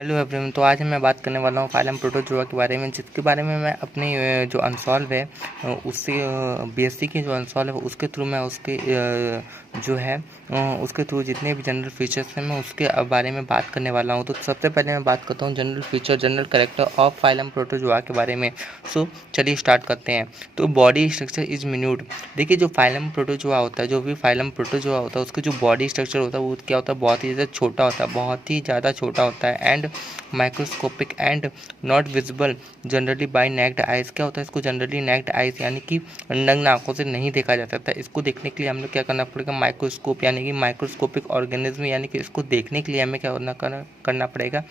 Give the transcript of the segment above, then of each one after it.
Hello everyone. तो आज मैं बात करने वाला हूँ फाइलम प्रोटोजोआ के बारे में, जिसके बारे में मैं अपनी जो अनसॉल्व है उससे बीएससी की जो अनसॉल्व है उसके थ्रू मैं उसके जो है उसके थ्रू जितने भी जनरल फीचर्स हैं मैं उसके बारे में बात करने वाला हूँ। तो सबसे पहले मैं बात करता हूँ general feature, general character of phylum protozoa के बारे में। सो चलिए स्टार्ट करते हैं। तो बॉडी स्ट्रक्चर इज मिन्यूट। देखिए, जो फाइलम प्रोटोजोआ होता है, जो भी फाइलम प्रोटोजोआ होता है, उसका जो बॉडी स्ट्रक्चर होता है वो क्या होता है, बहुत ही ज़्यादा छोटा होता है, बहुत ही ज़्यादा छोटा होता है and microscopic and not visible generally by naked eyes. क्या होता है, इसको जनरली नेक्ड आइज यानी कि नग्न आंखों से नहीं देखा जा सकता। इसको देखने के लिए हम लोग क्या करना पड़ेगा, माइक्रोस्कोप यानी कि माइक्रोस्कोपिक ऑर्गेनिज्म, यानी कि इसको देखने के लिए हमें क्या करना पड़ेगा,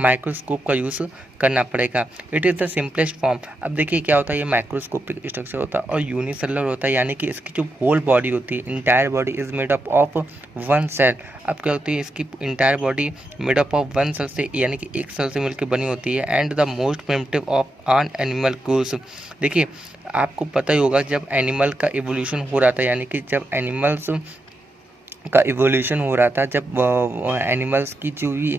माइक्रोस्कोप का यूज़ करना पड़ेगा। It is the simplest form. अब देखिए क्या होता है, ये माइक्रोस्कोपिक स्ट्रक्चर होता है और यूनिसेलुलर होता है, यानी कि इसकी जो होल बॉडी होती है, entire body is made up of one cell. अब क्या होती है, इसकी entire body made up of one cell से, यानी कि एक सेल से मिलकर बनी होती है। And the most primitive of on animal कूस। देखिए, आपको पता ही होगा जब एनिमल का इवोल्यूशन हो रहा था, यानी कि जब एनिमल्स का इवोल्यूशन हो रहा था, जब एनिमल्स की जो भी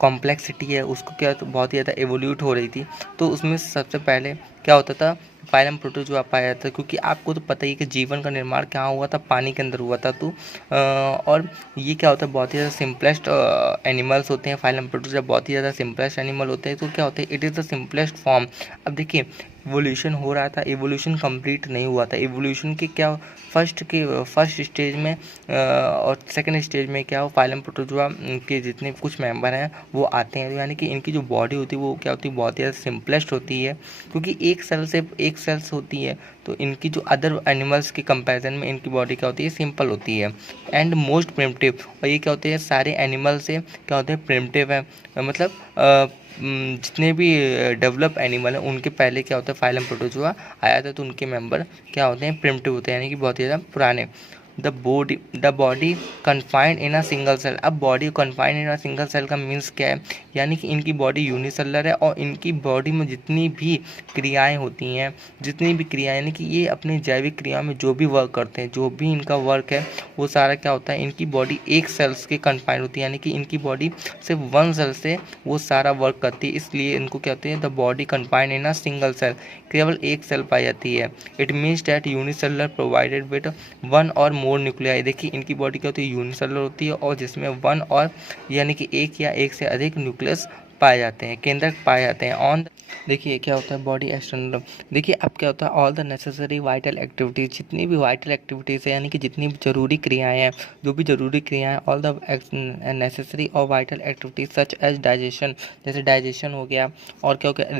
कॉम्प्लेक्सिटी है उसको क्या तो बहुत ही ज़्यादा एवोल्यूट हो रही थी, तो उसमें सबसे पहले क्या होता था, फाइलम प्रोटोजोआ पाया जाता है। क्योंकि आपको तो पता ही कि जीवन का निर्माण कहाँ हुआ था, पानी के अंदर हुआ था। तो और ये क्या होता है, बहुत ही ज़्यादा सिंपलेस्ट एनिमल्स होते हैं। फाइलम प्रोटोजोआ बहुत ही ज़्यादा सिंपलेस्ट एनिमल होते हैं। तो क्या होता है, it is the simplest form. अब देखिए, इवोल्यूशन हो रहा था, इवोल्यूशन कंप्लीट नहीं हुआ था। इवोल्यूशन के क्या फर्स्ट स्टेज में और सेकंड स्टेज में क्या हो, फाइलम प्रोटोजोआ के जितने कुछ मेंबर हैं वो आते हैं। यानी कि इनकी जो बॉडी होती है वो क्या होती है, बहुत ही ज़्यादा सिंपलेस्ट होती है। क्योंकि एक सेल्स होती है, तो इनकी जो अदर एनिमल्स के कंपैरिजन में इनकी बॉडी क्या होती है, सिंपल होती है एंड मोस्ट प्रिमिटिव। और ये क्या होते हैं, सारे एनिमल से क्या होते हैं, प्रिमिटिव है। मतलब जितने भी डेवलप एनिमल हैं उनके पहले क्या होता है, फाइलम प्रोटोजोआ आया था, तो उनके मेंबर क्या होते हैं, प्रिमिटिव होते हैं, यानी कि बहुत ही ज़्यादा पुराने। The body confined in a single cell. अब body confined in a single cell का मीन्स क्या है, यानी कि इनकी बॉडी यूनिसेलुलर है और इनकी बॉडी में जितनी भी क्रियाएं होती हैं, जितनी भी क्रियाएं, यानी कि ये अपनी जैविक क्रियाओं में जो भी वर्क करते हैं, जो भी इनका वर्क है, वो सारा क्या होता है, इनकी बॉडी एक सेल्स के कन्फाइंड होती है, यानी कि इनकी बॉडी सिर्फ वन सेल से वो सारा वर्क करती है। इसलिए इनको क्या होते हैं, the body confined in a single cell, केवल एक सेल पाई जाती है। It means that unicellular provided with one or more nuclei. देखिए, इनकी बॉडी क्या होती है, यूनिसेलुलर होती है और जिसमें वन और यानी कि एक या एक से अधिक न्यूक्लियस पाए जाते हैं, केंद्रक पाए जाते हैं। ऑन देखिए क्या होता है, बॉडी एक्सटर्नल। देखिए अब क्या होता है, all the necessary vital activities, जितनी भी वाइटल एक्टिविटीज़ है, यानी कि जितनी भी जरूरी क्रियाएं हैं, जो भी जरूरी क्रियाएं, all the necessary or vital activities such as digestion, जैसे डाइजेशन हो गया, और क्या हो गया,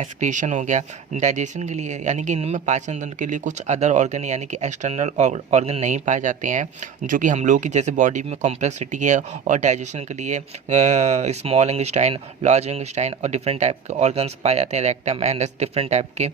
एक्सक्रीशन हो गया। डाइजेशन के लिए, यानी कि इनमें पाचन तंत्र के लिए कुछ अदर ऑर्गन, यानी कि एक्सटर्नल ऑर्गन नहीं पाए जाते हैं, जो कि हम लोग की जैसे बॉडी में कॉम्प्लेक्सिटी है। और डाइजेशन के लिए स्मॉल इंटेस्टाइन, लार्ज इंटेस्टाइन और डिफरेंट टाइप के ऑर्गन्स पाए जाते हैं, रेक्टम एंड डिफरेंट टाइप के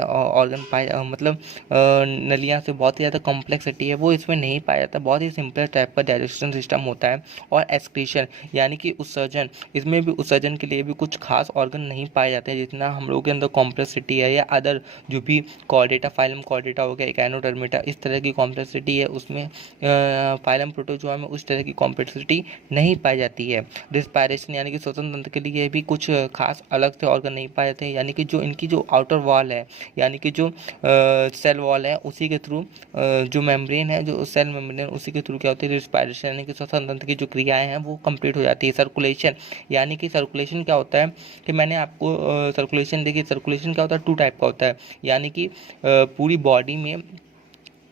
ऑर्गन पाए, मतलब नलियाँ से बहुत ही ज़्यादा कॉम्प्लेक्सिटी है वो इसमें नहीं पाया जाता। बहुत ही सिंपल टाइप का डाइजेशन सिस्टम होता है। और एक्सक्रीशन यानी कि उत्सर्जन, इसमें भी उत्सर्जन के लिए भी कुछ खास ऑर्गन नहीं पाए जाते हैं, जितना हम लोग के अंदर कॉम्प्लेक्सिटी है, या अदर जो भी कॉर्डेटा, फाइलम कॉर्डेटा हो गया, इकाइनोडर्मिटा, इस तरह की कॉम्प्लेक्सिटी है, उसमें फाइलम प्रोटोजोआ में उस तरह की कॉम्प्लेक्सिटी नहीं पाई जाती है। रिस्पायरेशन यानी कि श्वसन तंत्र के लिए भी कुछ खास अलग से ऑर्गन नहीं पाए जाते हैं, यानी कि जो इनकी जो आउटर वॉल है, यानी कि जो सेल वॉल है, उसी के थ्रू जो मेम्ब्रेन है, जो सेल मेम्ब्रेन, उसी के थ्रू क्या होती है, रिस्पायरेशन यानी कि श्वसन तंत्र की जो क्रियाएं हैं वो कंप्लीट हो जाती है। सर्कुलेशन, यानी कि सर्कुलेशन क्या होता है कि मैंने आपको सर्कुलेशन, देखिए सर्कुलेशन क्या होता है, टू टाइप का होता है, यानी कि पूरी बॉडी में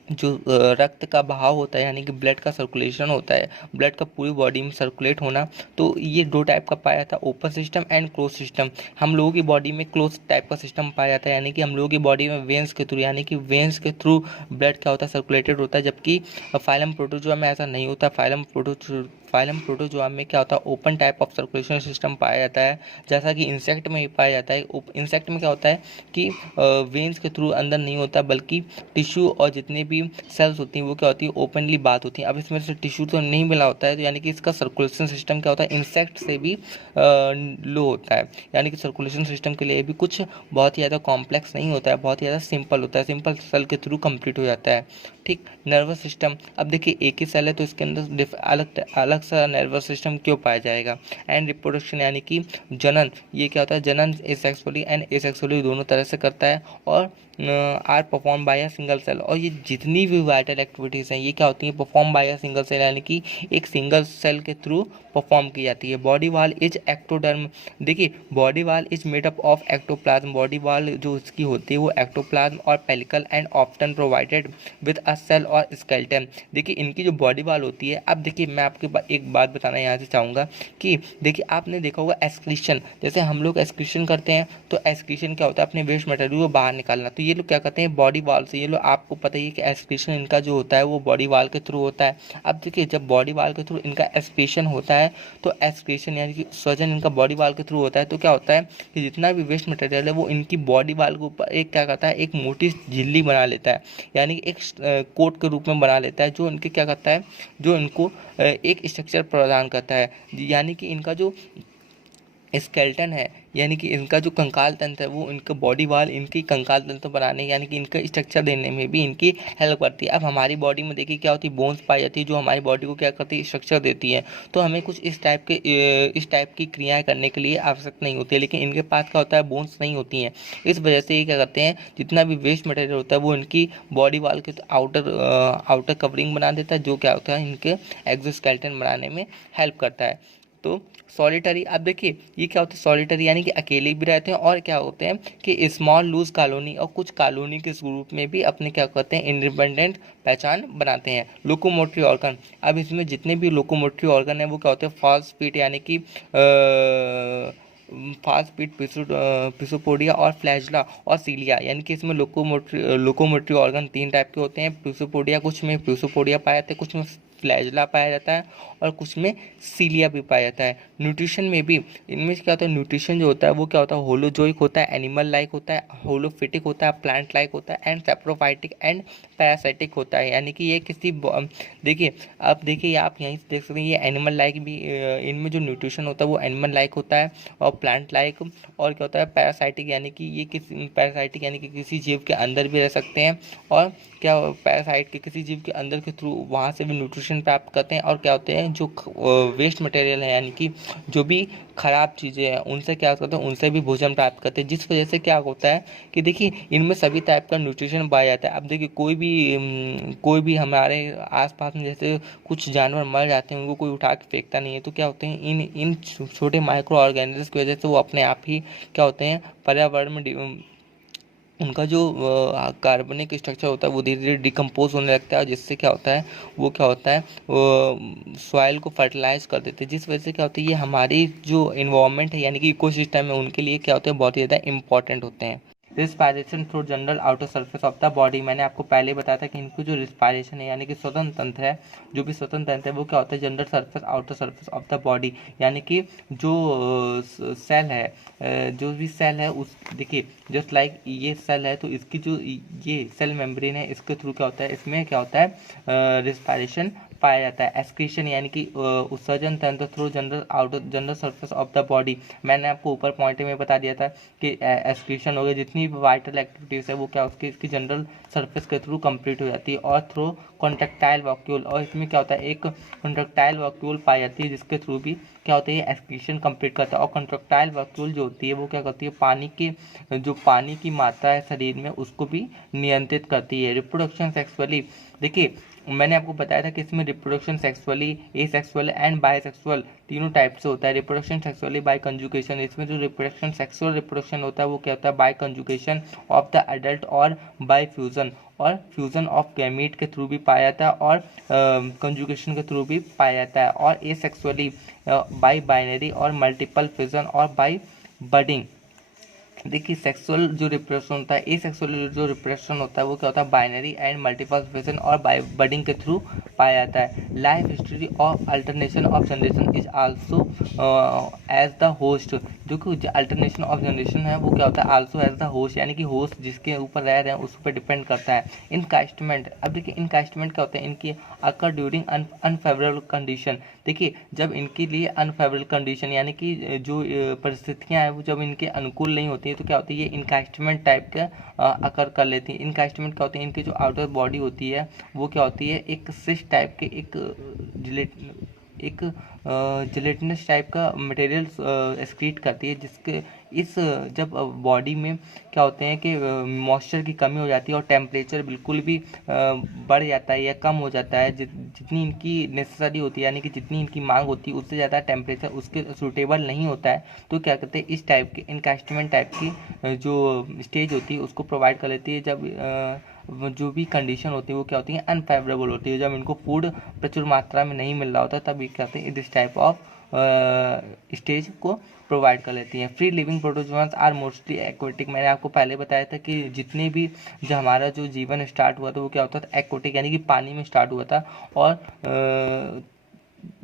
जो रक्त का बहाव होता है, यानी कि ब्लड का सर्कुलेशन होता है, ब्लड का पूरी बॉडी में सर्कुलेट होना, तो ये दो टाइप का पाया था, open system and close system. हम लोगों की बॉडी में क्लोज टाइप का सिस्टम पाया जाता है, यानी कि हम लोगों की बॉडी में वेंस के थ्रू, यानी कि वेंस के थ्रू ब्लड क्या होता है, सर्कुलेटेड होता है, जबकि फाइलम प्रोटोजोआ में ऐसा नहीं होता। फाइलम प्रोटोजोआ में क्या होता है, open type of circulation system पाया जाता है, जैसा कि इंसेक्ट में ही पाया जाता है। इंसेक्ट में क्या होता है कि वेंस के थ्रू अंदर नहीं होता, बल्कि टिश्यू और जितने भी भी सेल्स होती हैं वो क्या होती है, ओपनली बात होती हैं। अब इसमें से टिश्यू तो नहीं मिला होता है, तो यानी कि इसका सर्कुलेशन सिस्टम क्या होता है, इंसेक्ट से भी लो होता है। यानी कि सर्कुलेशन सिस्टम के लिए भी कुछ बहुत ही ज़्यादा कॉम्प्लेक्स नहीं होता है, बहुत ही ज़्यादा सिंपल होता है, सिंपल सेल के थ्रू कंप्लीट हो जाता है। ठीक। नर्वस सिस्टम, अब देखिए एक ही सेल है तो इसके अंदर अलग अलग सा नर्वस सिस्टम क्यों पाया जाएगा। एंड रिप्रोडक्शन यानी कि जनन, ये क्या होता है, जनन एसेक्सुअली एंड एसेक्सुअली दोनों तरह से करता है, और are perform by a single cell. और ये जितनी भी वाइटल एक्टिविटीज़ हैं ये क्या होती हैं, perform by a single cell, यानी कि एक सिंगल सेल के थ्रू परफॉर्म की जाती है। बॉडी वॉल इज एक्टोडर्म, देखिए body wall is made up of ectoplasm, body wall जो इसकी होती है वो ectoplasm or pellicle and often provided with a cell or skeleton. देखिए इनकी जो बॉडी वॉल होती है, अब देखिए मैं आपके एक बात बताना यहाँ से चाहूँगा कि देखिए आपने देखा होगा एक्सक्रीशन, जैसे हम लोग एक्सक्रीशन करते हैं तो एक्सक्रीशन क्या होता है, अपने वेस्ट मटेरियल को बाहर निकालना, तो ये लोग क्या करते हैं बॉडी वॉल से, ये लोग आपको पता ही है कि एक्सक्रीशन इनका जो होता है वो बॉडी वॉल के थ्रू होता है। अब देखिए जब बॉडी वॉल के थ्रू इनका एक्सक्रीशन होता है तो एक्सक्रीशन यानी कि स्वजन इनका बॉडी वॉल के थ्रू होता है, तो क्या होता है कि जितना भी वेस्ट मटेरियल है वो इनकी बॉडी वॉल के ऊपर एक क्या करता है, एक मोटी झिल्ली बना लेता है, यानी कि एक कोट के रूप में बना लेता है, जो इनके क्या करता है, जो इनको एक स्ट्रक्चर प्रदान करता है। यानी कि इनका जो स्केलेटन है, यानी कि इनका जो कंकाल तंत्र है वो इनका बॉडी वाल इनकी कंकाल तंत्र बनाने यानी कि इनका स्ट्रक्चर देने में भी इनकी हेल्प करती है। अब हमारी बॉडी में देखिए क्या होती है, बोन्स पाई जाती है जो हमारी बॉडी को क्या करती है, स्ट्रक्चर देती है। तो हमें कुछ इस टाइप की क्रियाएं करने के लिए आवश्यक नहीं होती है, लेकिन इनके पास क्या होता है, बोन्स नहीं होती हैं। इस वजह से ये क्या करते हैं, जितना भी वेस्ट मटेरियल होता है वो इनकी बॉडी वाल के आउटर कवरिंग बना देता है, जो क्या होता है इनके एक्सोस्केलेटन बनाने में हेल्प करता है। तो सॉलिटरी, अब देखिए ये क्या होता है, सॉलिटरी यानी कि अकेले भी रहते हैं, और क्या होते हैं कि स्मॉल लूज कॉलोनी और कुछ कॉलोनी के ग्रुप में भी अपने क्या करते हैं, इंडिपेंडेंट पहचान बनाते हैं। लोकोमोटरी ऑर्गन, अब इसमें जितने भी लोकोमोटरी ऑर्गन है वो क्या होते हैं, फॉल्स फीट यानी कि फास्ट बीट पिसोपोडिया और फ्लैजला और सीलिया, यानी कि इसमें लोकोमोटरी ऑर्गन तीन टाइप के होते हैं। पिसोपोडिया, कुछ में पिसोपोडिया पाया जाता है, कुछ में फ्लैजला पाया जाता है, और कुछ में सीलिया भी पाया जाता है। न्यूट्रिशन में भी इनमें क्या होता है, न्यूट्रिशन जो होता है वो क्या होता है, होलोजोइक होता है, एनिमल लाइक होता है, होलोफिटिक होता है, प्लांट लाइक होता है, एंड सेप्रोफाइटिक एंड पैरासाइटिक होता है। यानी कि ये किसी देखिए अब देखिए आप यहीं से देख सकते हैं, ये एनिमल लाइक भी, इनमें जो न्यूट्रिशन होता है वो एनिमल लाइक होता है और प्लांट लाइक, और क्या होता है पैरासाइटिक, यानी कि ये पैरासाइटिक यानी कि किसी जीव के अंदर भी रह सकते हैं, और क्या पैरासाइट के किसी जीव के अंदर के थ्रू वहाँ से भी न्यूट्रिशन प्राप्त करते हैं। और क्या होते हैं जो वेस्ट मटेरियल है, यानी कि जो भी खराब चीज़ें हैं उनसे क्या करते हैं, उनसे भी भोजन प्राप्त करते हैं, जिस वजह से क्या होता है कि देखिए इनमें सभी टाइप का न्यूट्रिशन पाया जाता है। अब देखिए कोई भी हमारे आसपास में जैसे कुछ जानवर मर जाते हैं, उनको कोई उठा के फेंकता नहीं है, तो क्या होते हैं इन छोटे माइक्रो ऑर्गेनिज्म की वजह से वो अपने आप ही क्या होते हैं, पर्यावरण में उनका जो कार्बनिक स्ट्रक्चर होता है वो धीरे धीरे डिकम्पोज होने लगता है, जिससे क्या होता है वो क्या होता है सॉइल को फर्टिलाइज कर देते हैं, जिस वजह से क्या होता है ये हमारी जो इन्वायरमेंट है यानी कि इकोसिस्टम है उनके लिए क्या होते हैं, बहुत ही ज़्यादा इंपॉर्टेंट होते हैं। Respiration through general outer surface of the body, मैंने आपको पहले बताया था कि इनकी जो रिस्पायरेशन है यानी कि स्वतंत्र तंत्र है, जो भी स्वतंत्र तंत्र है वो क्या होता है, general surface outer surface of the body, यानी कि जो सेल है, जो भी सेल है उस देखिए जस्ट लाइक ये सेल है तो इसकी जो ये सेल मेम्ब्रेन है इसके थ्रू क्या होता है, इसमें क्या होता है रिस्पायरेशन पाया जाता है। एक्सक्रीशन यानी कि उत्सर्जन तंत्र through general surface of the body, मैंने आपको ऊपर पॉइंट में बता दिया था कि एक्सक्रीशन हो गया, जितनी भी वाइटल एक्टिविटीज़ है वो क्या उसकी इसकी जनरल सरफेस के थ्रू कंप्लीट हो जाती है, और थ्रू कॉन्ट्रेक्टाइल वॉक्यूल, और इसमें क्या होता है एक कॉन्ट्रेक्टाइल वॉक्यूल पाई जाती है जिसके थ्रू भी क्या होता है एक्सक्रीशन कंप्लीट करता है। और कॉन्ट्रेक्टाइल वॉक्यूल जो होती है वो क्या करती है, पानी की मात्रा है शरीर में उसको भी नियंत्रित करती है। रिप्रोडक्शन सेक्सुअली, देखिए मैंने आपको बताया था कि इसमें reproduction sexually, asexual and bisexual तीनों टाइप से होता है। रिप्रोडक्शन सेक्सुअली बाय कंजुगेशन, इसमें जो रिप्रोडक्शन सेक्सुअल रिप्रोडक्शन होता है वो क्या होता है, by conjugation of the adult or by fusion, और फ्यूजन ऑफ गैमीट के थ्रू भी पाया जाता है और कंजुगेशन के थ्रू भी पाया जाता है। और एसेक्सुअली बाय बाइनरी और मल्टीपल फ्यूजन और बाय बडिंग, देखिए सेक्सुअल जो रिप्रेशन होता है, एसेक्सुअल जो रिप्रेशन होता है वो क्या होता है, binary and multiple or by budding के थ्रू पाया जाता है। Life history of alternation of generation is also as the host, जो कि अल्टरनेशन ऑफ जनरेशन है वो क्या होता है, आल्सो एज द होस्ट, यानी कि होस्ट जिसके ऊपर रह रहे हैं उस पर डिपेंड करता है। इनकास्टमेंट, अब देखिए इनकास्टमेंट क्या होता है, इनकी अकर ड्यूरिंग अनफेवरेबल कंडीशन। देखिए जब इनके लिए अनफेवरेबल कंडीशन यानी कि जो परिस्थितियां हैं वो जब इनके अनुकूल नहीं होती है तो क्या होती है, ये इनकास्टमेंट टाइप का अकर कर लेती है। इनकास्टमेंट क्या होती है, इनकी जो आउटर बॉडी होती है वो क्या होती है, एक सिस्ट टाइप के एक जिलेटिनस टाइप का मटेरियल एक्सक्रीट करती है, जिसके इस जब बॉडी में क्या होते हैं कि मॉइस्चर की कमी हो जाती है और टेम्परेचर बिल्कुल भी बढ़ जाता है या कम हो जाता है, जितनी इनकी नेसेसरी होती है यानी कि जितनी इनकी मांग होती है उससे ज़्यादा टेम्परेचर उसके सूटेबल नहीं होता है, तो क्या करते हैं इस टाइप के इनकास्टमेंट टाइप की जो स्टेज होती है उसको प्रोवाइड कर लेती है। जब जो भी कंडीशन होती है वो क्या होती है, अनफेवरेबल होती है, जब इनको फूड प्रचुर मात्रा में नहीं मिल रहा होता तब ये कहते हैं दिस टाइप ऑफ स्टेज को प्रोवाइड कर लेती हैं। Free living protozoas are mostly aquatic, मैंने आपको पहले बताया था कि जितने भी जो हमारा जो जीवन स्टार्ट हुआ था वो क्या होता था, एक्वेटिक यानी कि पानी में स्टार्ट हुआ था। और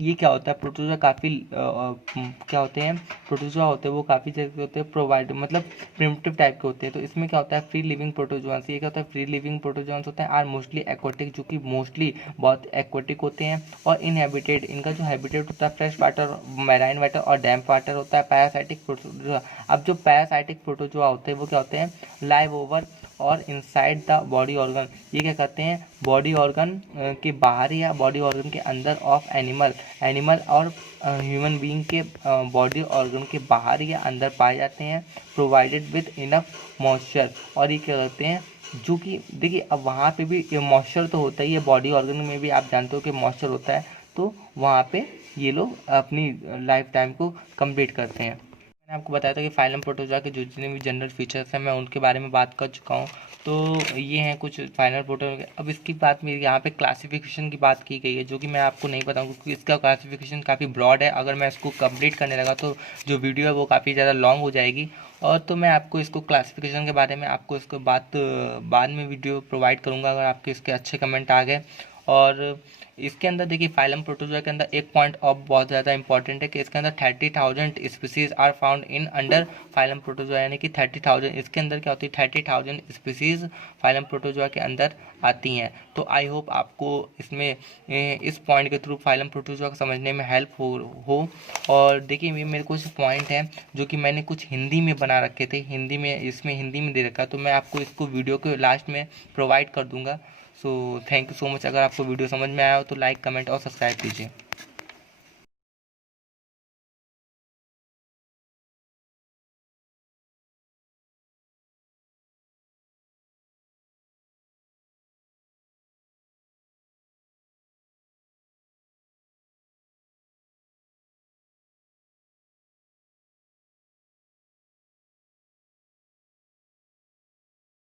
ये क्या होता है, प्रोटोजोआ काफ़ी क्या होते हैं, प्रोटोजोआ होते हैं वो काफ़ी जगह होते हैं प्रोवाइड मतलब प्रिमिटिव टाइप के होते हैं। तो इसमें क्या होता है, फ्री लिविंग प्रोटोजोआस, ये क्या होता है, फ्री लिविंग प्रोटोजोआस होता है आर मोस्टली एक्वेटिक, जो कि मोस्टली बहुत एक्वेटिक होते हैं। और इनहेबिटेड, इनका जो हैबिटेट होता है फ्रेश वाटर, मैराइन वाटर और डैम्प वाटर होता है। पैरासाइटिक प्रोटोजोआ, अब जो पैरासाइटिक प्रोटोजोआ होते हैं वो क्या होते हैं, लाइव ओवर और इनसाइड द बॉडी ऑर्गन, ये क्या करते हैं, बॉडी ऑर्गन के बाहर या बॉडी ऑर्गन के अंदर ऑफ एनिमल और ह्यूमन बीइंग के बॉडी ऑर्गन के बाहर या अंदर पाए जाते हैं, प्रोवाइडेड विद इनफ मॉइस्चर। और ये क्या करते हैं, जो कि देखिए अब वहाँ पे भी मॉइस्चर तो होता ही है, बॉडी ऑर्गन में भी आप जानते हो कि मॉइस्चर होता है, तो वहाँ पे ये लोग अपनी लाइफ टाइम को कंप्लीट करते हैं। मैंने आपको बताया था कि फाइलम प्रोटोजोआ के जो जितने भी जनरल फीचर्स हैं मैं उनके बारे में बात कर चुका हूँ। तो ये हैं कुछ फाइनल प्रोटोजोआ। अब इसकी बात मेरी यहाँ पे क्लासिफिकेशन की बात की गई है, जो कि मैं आपको नहीं बताऊँ क्योंकि इसका क्लासिफिकेशन काफ़ी ब्रॉड है। अगर मैं इसको कंप्लीट करने लगा तो जो वीडियो है वो काफ़ी ज़्यादा लॉन्ग हो जाएगी। और तो मैं आपको इसको क्लासिफिकेशन के बारे में आपको इसको बाद में वीडियो प्रोवाइड करूँगा अगर आपके इसके अच्छे कमेंट आ गए। और इसके अंदर देखिए फाइलम प्रोटोजोआ के अंदर एक पॉइंट ऑफ बहुत ज़्यादा इंपॉर्टेंट है कि इसके अंदर 30,000 species are found in under phylum protozoa, यानी कि 30,000 इसके अंदर क्या होती है, 30,000 स्पीसीज फाइलम प्रोटोजोआ के अंदर आती हैं। तो आई होप आपको इसमें इस पॉइंट के थ्रू फाइलम प्रोटोजोआ को समझने में हेल्प हो। और देखिए ये मेरे कुछ पॉइंट हैं जो कि मैंने कुछ हिंदी में बना रखे थे, हिंदी में इसमें हिंदी में दे रखा, तो मैं आपको इसको वीडियो के लास्ट में प्रोवाइड कर दूंगा। So thank you so much. अगर आपको वीडियो समझ में आया हो तो लाइक कमेंट और सब्सक्राइब कीजिए।